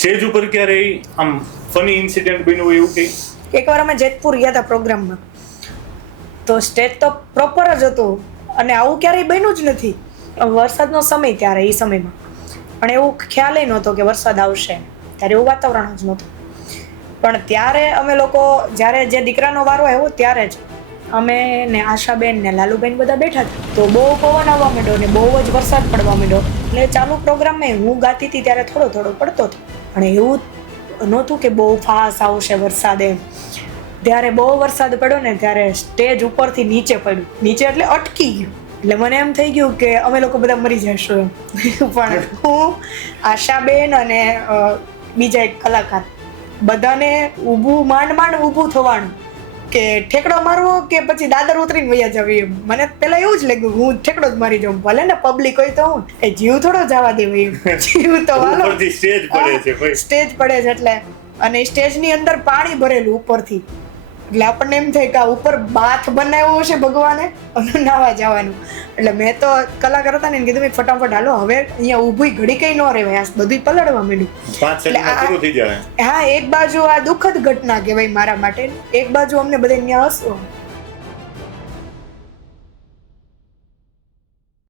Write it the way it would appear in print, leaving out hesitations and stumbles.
Stage ઉપર ક્યારેય આમ ફની ઇન્સિડન્ટ બન્યું હોય એવું કંઈ? એકવાર અમે જેતપુર ગયા હતા પ્રોગ્રામમાં, તો સ્ટેજ તો પ્રોપર જ હતું અને આવું ક્યારેય બન્યું જ નથી. વરસાદનો સમય ત્યારે એ સમયમાં, પણ એવું ખ્યાલ નહોતો કે વરસાદ આવશે, ત્યારે એવું વાતાવરણ જ નહોતું. પણ ત્યારે અમે લોકો જ્યારે જે દીકરાનો વારો આવ્યો ત્યારે જ અમે ને આશાબેન ને લાલુબેન બધા બેઠા હતા. તો બહુ પવન આવવા માંડ્યો ને બહુ જ વરસાદ પડવા માંડ્યો. એટલે ચાલુ પ્રોગ્રામમાં હું ગાતી હતી ત્યારે થોડો થોડો પડતો હતો, પણ એવું નહોતું કે બહુ ફાસ્ટ આવશે વરસાદ એમ. ત્યારે બહુ વરસાદ પડ્યો ને ત્યારે સ્ટેજ ઉપરથી નીચે પડ્યું, નીચે એટલે અટકી ગયું. એટલે મને એમ થઈ ગયું કે અમે લોકો બધા મરી જઈશું એમ. પણ હું, આશાબેન અને બીજા એક કલાકાર બધાને ઊભું માંડ ઊભું થવાનું કે ઠેકડો મારવો કે પછી દાદર ઉતરીને વયા જવી એમ. મને પેલા એવું જ લાગ્યું હું ઠેકડો જ મારી જાઉં, ભલે ને પબ્લિક હોય તો હું એ જીવ થોડો જવા દેવી એમ. જીવ તો વાલો, ઉપરથી સ્ટેજ પડે છે ભાઈ. સ્ટેજ પડે છે એટલે, અને સ્ટેજની અંદર પાણી ભરેલું ઉપરથી, એટલે આપણને એમ થાય કે આ ઉપર બાથ બનાવ્યો હશે ભગવાને અને નાવા જવાનું. એટલે મેં તો કલાકાર હતા ને કીધું ફટાફટ હાલો હવે અહીંયા ઊભી ઘડી કઈ ન રહેવાય, આ બધું પલળવા માંડ્યું. 5 સેકન્ડમાં પૂરું થઈ જાય. હા, એક બાજુ આ દુઃખદ ઘટના કહેવાય મારા માટે, એક બાજુ અમને બધા ત્યાં હસવું.